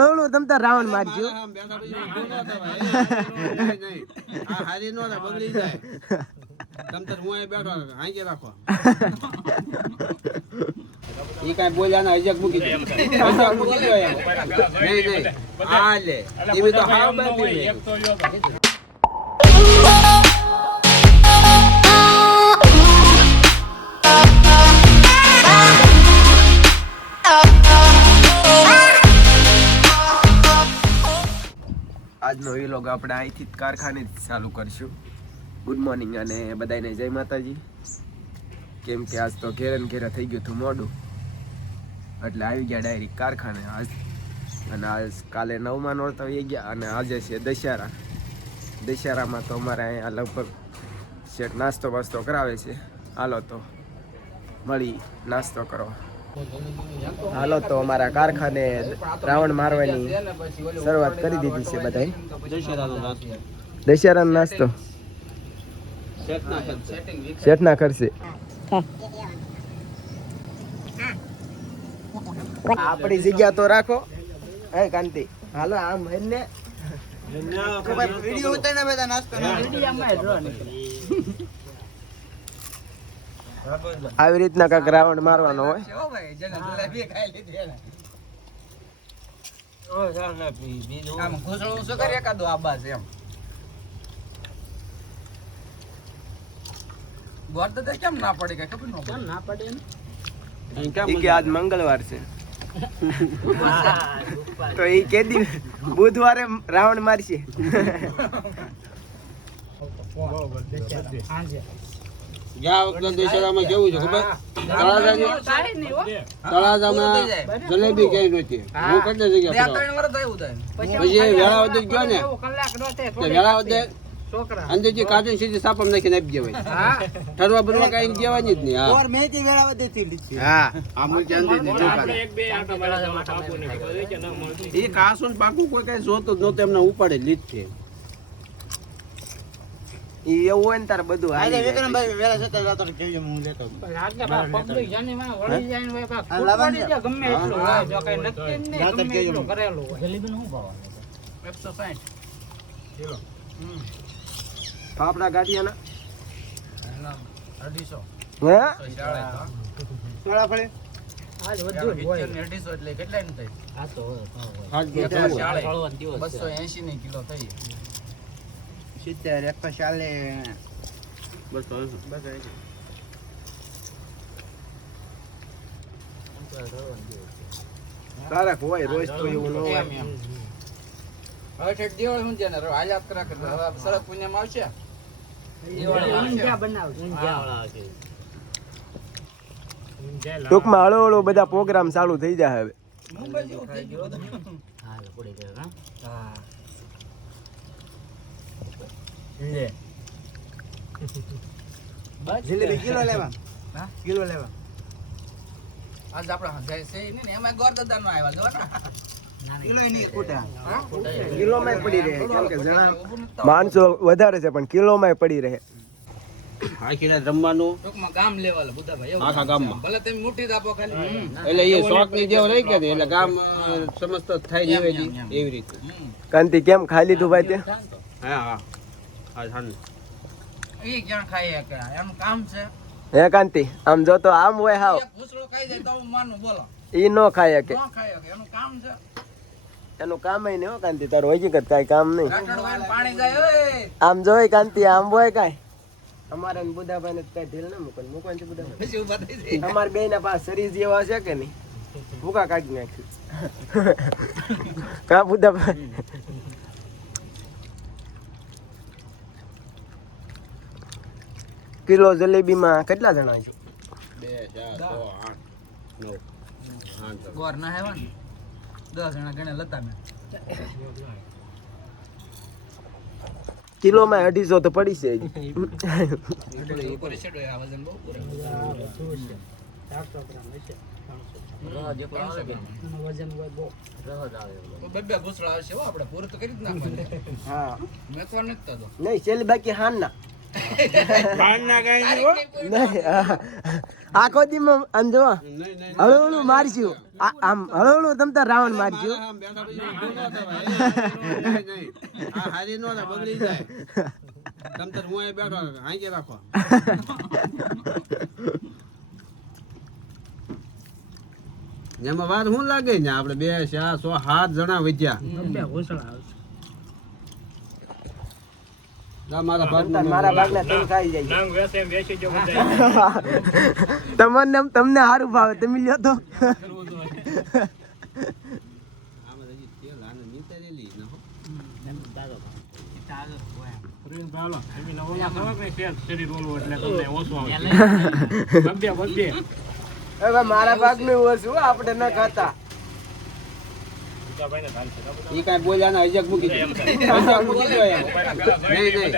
થોડું તમ તાર રાવણ મારજો. આ હારી નો બગડી જાય. તમ તાર હું અહીં બેઠો હાંકે રાખો. ઈ કાઈ બોલ્યા ના અજક મૂકી દે. અજક મૂકી દે એમ. નહીં. આ લે. ઈ તો હાવ બાંધી લે. આજનો વ્લોગ આપણે અહીંથી જ કારખાનેથી ચાલુ કરશું. ગુડ મોર્નિંગ અને બધાને જય માતાજી. કેમ કે આજ તો ઘેરે ને ઘેરે થઈ ગયું હતું મોડું, એટલે આવી ગયા ડાયરેક્ટ કારખાને આજ. અને આજ કાલે 9મા નોરતા આવી ગયા અને આજે છે દશેરા. દશેરામાં તો અમારે અહીંયા લગભગ શેઠ નાસ્તો બાસ્તો કરાવે છે. હાલો તો મળી નાસ્તો કરો. હાલો તો અમારા કારખાને રાવણ મારવાની શરૂઆત કરી દીધી છે બધાએ. દશેરાનો નાસ્તો શેઠના ખર્ચે. આપણી જગ્યા તો રાખો. હે કાંતિ હાલો આમ હેને વિડિયો ઉતારને બધા નાસ્તો આવી રીતના કાંક રાવણ મારવાનો હોય. કેમ ના પડે કઈ ખબર ના પડે કે આજ મંગળવાર છે તો એ કે દી બુધવારે રાવણ મારશે. ગયા વખતે દશેરામાં કેવું છે ખબર? તળાજામાં જલેબી કઈ નહોતી. હું કેટલી જગ્યા પછી વેળાવદર ગયો ને વેળાવદર અંદરથી કાઢીને સીધી સાપમ નાખીને આપી દેવાય. ઠરવા બરવા કઈ દેવાની જ નહીં. હા એ કાસું પાકું કોઈ કઈ જોતું જ નહોતું, એમને ઉપાડે લીધ છે. એવું હોય ને તારે બધું ફાફડા ગાંઠિયાના 280 હોય રોજ તો એવું ન હોય. હવે ઠેઠ દિવાળી હું ત્યાં હાલ્યા કરા કરે. હવે સરસ પુણ્યમાં આવશે ટૂંકમાં હળો હળો બધા પ્રોગ્રામ ચાલુ થઈ જાય હવે. કિલો લેવા આજ આપડા જાય છે ને એમાં ગોરદાદાનો આવ્યા કિલોમાં પડી રહે કેમ કે જણા માણસો વધારે છે પણ કિલોમાં પડી રહે. આખીને રમવાનું ટૂંકમાં ગામ લેવલ બુધાભાઈ આખા ગામમાં ભલે તમે મુઠ્ઠી જ આપો ખાલી એટલે એ શોખ ની જેવ રહી કે એટલે ગામ સમજતો થાય જેવી એવી રીતે. કાંતિ કેમ ખાઈ લીધું ભાઈ તે? હા હા એ ક્યાં ખાય કે એનું કામ છે. હે કાંતિ આમ જો તો આમ હોય હાવ ભૂસડો ખાઈ જાય તો હું માનું બોલો ઈ નો ખાય કે ન ખાય કે એનું કામ છે. એનું કામ ય નહીં હો કાંતિ, તારું હકીકત કાંઈ કામ નહીં. પાણી જાય ઓય આમ જોઈ કાંતિ આમ હોય કાંઈ અમારે બુધાભાઈ ને કઈ ઢીલ ના મૂકવાનું છે. બુધાભાઈ અમારે બે ના પાસે શરીર જેવા છે કે નહીં, ભૂકા કાઢી નાખ્યું કા બુધાભાઈ? કિલો જલેબીમાં કેટલા જણા છો? 2 4 6 8 9 ગોર ના હેવા ને 10 જણા ગણે લતા મે કિલોમાં 250 તો પડી છે. ઉપર છેડો આ વજન બહુ પૂરે 400 ગ્રામ હશે. વજન હોય બહુ રહદ આવે બે ઘૂસડા આવશે હો આપણે પૂરું તો કરી જ નાખવાનું. હા મેં તો નથી તો નહીં છેલ્લી બાકી હાન ના બારના ગાય નહીં હો. આખો દીમાં આમ જો નહીં. હળવળું મારશું આમ હળવળું તમતા રાવણ મારશું આમ બેઠા પછી ઊભો ન થવાય. નહીં. આ હારી નો ને બગડી જાય. તમ તાર હું અહીં બેઠો હાંગે રાખો. એમાં વાર શું લાગે ને આપણે 2 4 6 7 જણા વધ્યા. જા મારા ભાગનું મારા ભાગના તમે ખાઈ જાય તમને સારું ભાવે તમે લ્યો તો આમાં હજી તેલ આને નીતરેલી ન હો. હવે મારા ભાગનું ઓછું આપણે ન ખાતા ઈ કાંઈ બોલ્યા ને હજક મૂકી દે. હજક મૂકી દો એમ. નહીં.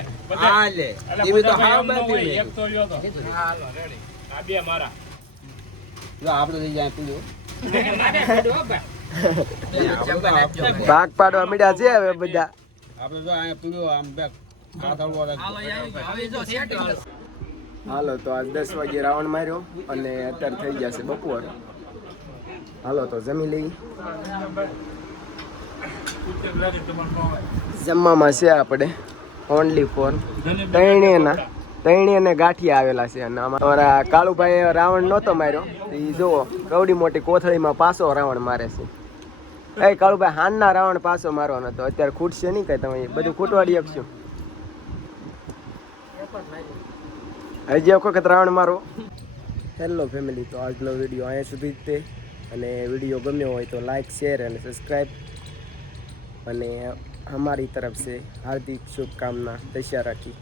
આ લે. ઈ બી તો હાવ બાંધી લે. જો આપણે થઈ જાય પૂછ્યું. ભાગ પાડવા મીડા છે હવે બધા આપણે જો અહીંયા પૂછ્યું આમ બે કાથળવો રાખજો. હાલો તો આજ 10 વાગે રાવણ માર્યો અને અત્યારે થઈ ગયા છે બપોર. હાલો તો જમી લઈ. જમવામાં છે આપણે ઓનલી ફોર તૈણીએ ગાંઠિયા આવેલા છે અને અમારા કાળુભાઈ રાવણ નહોતો માર્યો એ જુઓ કવડી મોટી કોથળીમાં પાછો રાવણ મારે છે. એ કાળુભાઈ હાનના રાવણ પાછો મારવાનો હતો અત્યારે ખૂટશે નહીં કઈ તમે બધું ખૂટવાડી આપશો. હજી એક વખત રાવણ મારો. હેલો ફેમિલી, તો આજનો વિડીયો અહીંયા સુધી જ તે અને વિડીયો ગમ્યો હોય તો લાઈક શેર અને સબસ્ક્રાઈબ અને हमारी तरफ से हार्दिक शुभकामना दशहरा की.